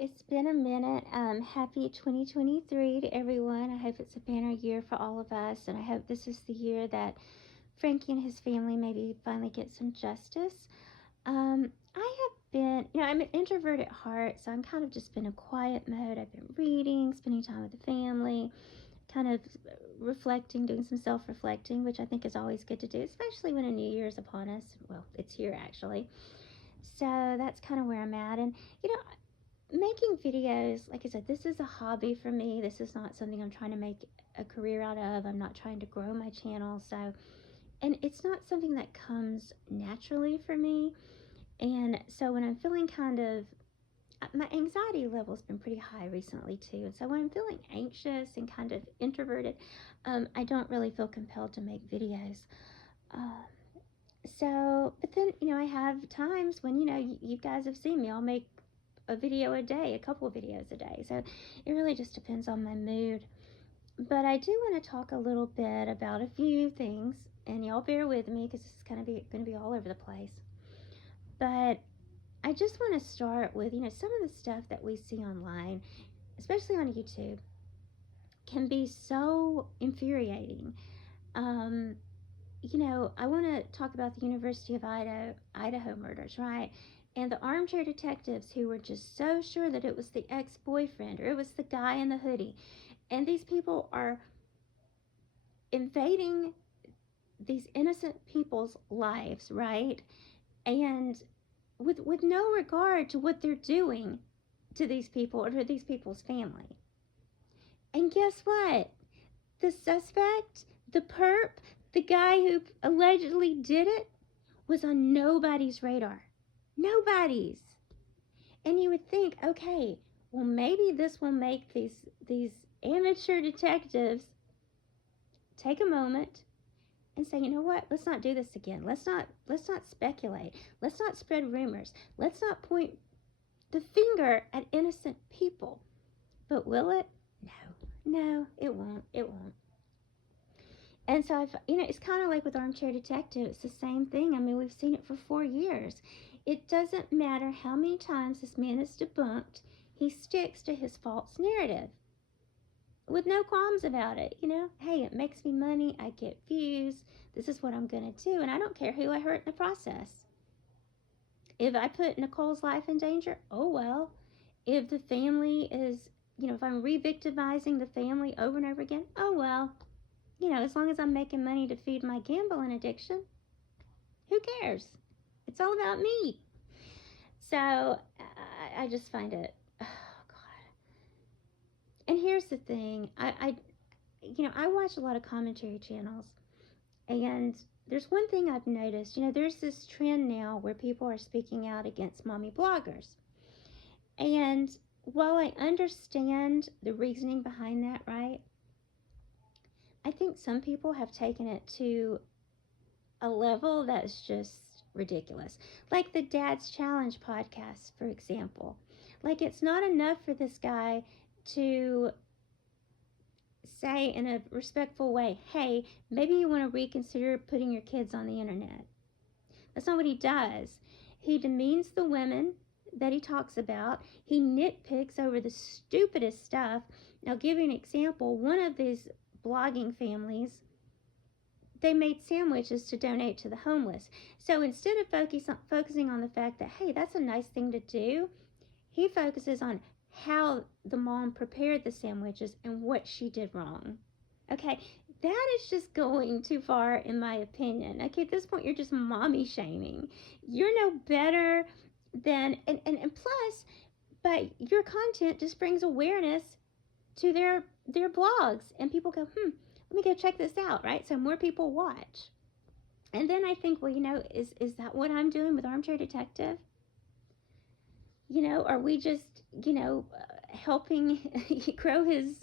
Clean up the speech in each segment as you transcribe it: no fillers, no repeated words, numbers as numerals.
it's been a minute. Happy 2023 to everyone. I hope it's a banner year for all of us, and I hope this is the year that Frankie and his family maybe finally get some justice. I have been, I'm an introvert at heart, so I'm kind of just been in quiet mode. I've been reading, spending time with the family, kind of reflecting, doing some self reflecting, which I think is always good to do, especially when a new year is upon us. Well, it's here actually. So that's kind of where I'm at. And, you know, making videos, like I said, this is a hobby for me. This is not something I'm trying to make a career out of. I'm not trying to grow my channel. So, and it's not something that comes naturally for me. And so when I'm feeling kind of, my anxiety level's been pretty high recently too. And so when I'm feeling anxious and kind of introverted, I don't really feel compelled to make videos. Uh, but then, I have times when, you guys have seen me. I'll make a video a day, a couple of videos a day. So it really just depends on my mood. But I do want to talk a little bit about a few things, and y'all bear with me because this is going to be all over the place. But I just want to start with, some of the stuff that we see online, especially on YouTube, can be so infuriating. Um, I want to talk about the University of Idaho murders, right? And the armchair detectives who were just so sure that it was the ex-boyfriend or it was the guy in the hoodie. And these people are invading these innocent people's lives, right? And with no regard to what they're doing to these people or to these people's family. And guess what? The suspect, the perp, the guy who allegedly did it was on nobody's radar. Nobody's. And you would think, okay, well maybe this will make these amateur detectives take a moment and say, you know what, let's not do this again. Let's not speculate. Let's not spread rumors. Let's not point the finger at innocent people. But will it? No, it won't. It won't. And so, it's kind of like with Armchair Detective. It's the same thing. I mean, we've seen it for 4 years. It doesn't matter how many times this man is debunked, he sticks to his false narrative with no qualms about it. Hey, it makes me money. I get views. This is what I'm going to do. And I don't care who I hurt in the process. If I put Nicole's life in danger, oh well. If the family is, if I'm re-victimizing the family over and over again, oh well. As long as I'm making money to feed my gambling addiction, who cares? It's all about me. So I just find it, oh God. And here's the thing, I watch a lot of commentary channels, and there's one thing I've noticed. There's this trend now where people are speaking out against mommy bloggers. And while I understand the reasoning behind that, right? I think some people have taken it to a level that's just ridiculous. Like the Dad's Challenge podcast, for example. Like, it's not enough for this guy to say in a respectful way, hey, maybe you want to reconsider putting your kids on the internet. That's not what he does. He demeans the women that he talks about. He nitpicks over the stupidest stuff. Now, I'll give you an example. One of these blogging families, they made sandwiches to donate to the homeless. So instead of focusing on the fact that, hey, that's a nice thing to do, he focuses on how the mom prepared the sandwiches and what she did wrong. Okay, that is just going too far in my opinion. Okay, at this point you're just mommy shaming. You're no better than, and plus, but your content just brings awareness to their blogs, and people go, let me go check this out, right? So more people watch. And then I think, well, is that what I'm doing with Armchair Detective? Are we just, helping grow his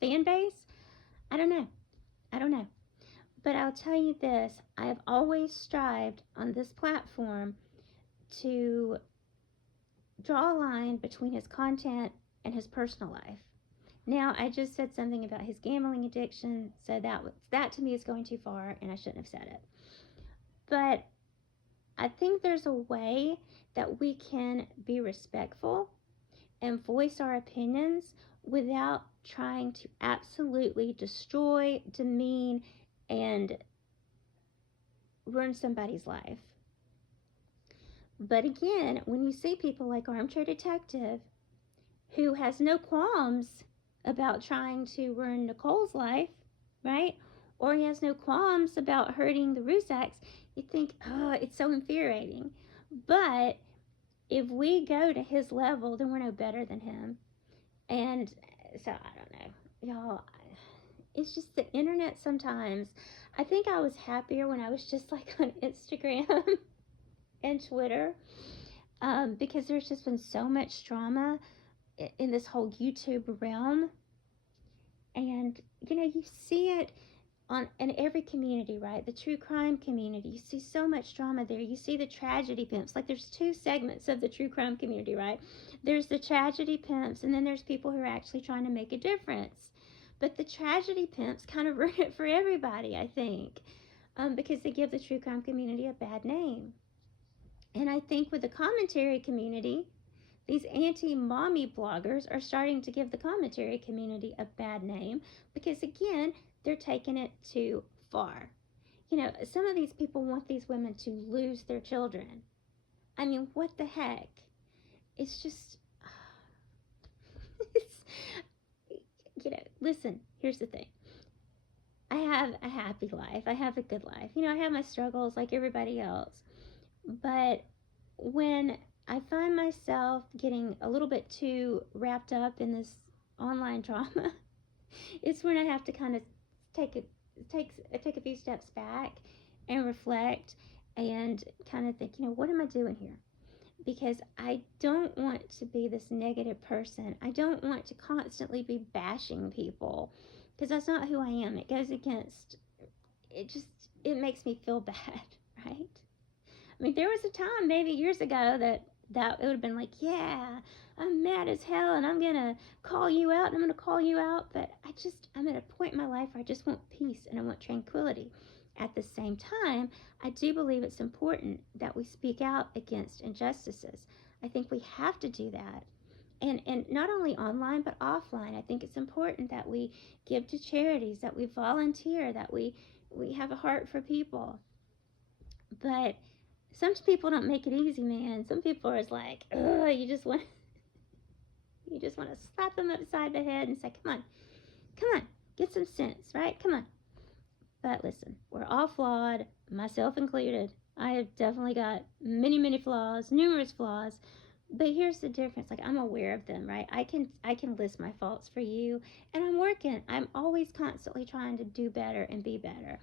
fan base? I don't know. But I'll tell you this, I have always strived on this platform to draw a line between his content and his personal life. Now, I just said something about his gambling addiction, so that to me is going too far, and I shouldn't have said it. But I think there's a way that we can be respectful and voice our opinions without trying to absolutely destroy, demean, and ruin somebody's life. But again, when you see people like Armchair Detective, who has no qualms about trying to ruin Nicole's life, right? Or he has no qualms about hurting the Rusacks, you think, oh, it's so infuriating. But if we go to his level, then we're no better than him. And so I don't know, y'all. It's just the internet sometimes. I think I was happier when I was just like on Instagram and Twitter, because there's just been so much drama in this whole YouTube realm. And you see it in every community, right? The true crime community, you see so much drama there. You see the tragedy pimps. Like, there's two segments of the true crime community, right? There's the tragedy pimps, and then there's people who are actually trying to make a difference. But the tragedy pimps kind of ruin it for everybody, I think, because they give the true crime community a bad name. And I think with the commentary community, these anti-mommy bloggers are starting to give the commentary community a bad name because, again, they're taking it too far. Some of these people want these women to lose their children. I mean, what the heck? It's just, it's, listen, here's the thing. I have a happy life. I have a good life. I have my struggles like everybody else. But when I find myself getting a little bit too wrapped up in this online drama, it's when I have to kind of take a few steps back and reflect and kind of think, what am I doing here? Because I don't want to be this negative person. I don't want to constantly be bashing people because that's not who I am. It goes against, it makes me feel bad, right? I mean, there was a time maybe years ago that it would have been like, yeah, I'm mad as hell and I'm going to call you out and I'm going to call you out. But I'm at a point in my life where I just want peace and I want tranquility. At the same time, I do believe it's important that we speak out against injustices. I think we have to do that. And not only online, but offline. I think it's important that we give to charities, that we volunteer, that we have a heart for people. But some people don't make it easy, man. Some people are like, ugh, you just want to slap them upside the head and say, come on, get some sense, right? Come on. But listen, we're all flawed, myself included. I have definitely got many, many flaws, numerous flaws. But here's the difference. Like, I'm aware of them, right? I can list my faults for you, and I'm working. I'm always constantly trying to do better and be better.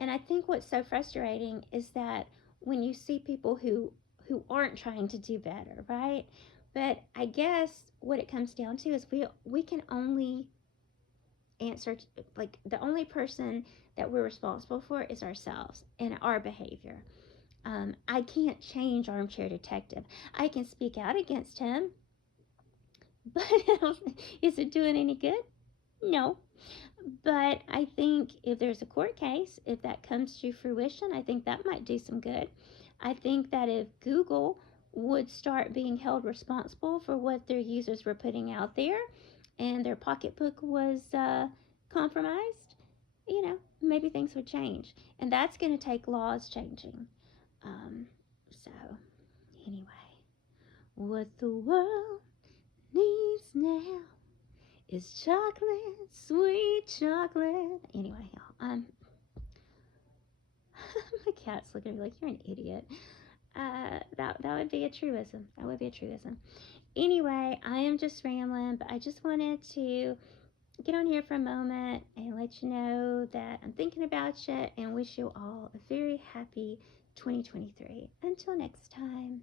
And I think what's so frustrating is that when you see people who aren't trying to do better, right? But I guess what it comes down to is we can only answer, like, the only person that we're responsible for is ourselves and our behavior. I can't change Armchair Detective. I can speak out against him, but is it doing any good? No. But I think if there's a court case, if that comes to fruition, I think that might do some good. I think that if Google would start being held responsible for what their users were putting out there and their pocketbook was compromised, maybe things would change. And that's going to take laws changing. So, anyway, what the world needs now is chocolate, sweet chocolate. Anyway, y'all, my cat's looking at me like, you're an idiot. That would be a truism. That would be a truism. Anyway, I am just rambling, but I just wanted to get on here for a moment and let you know that I'm thinking about you and wish you all a very happy 2023. Until next time.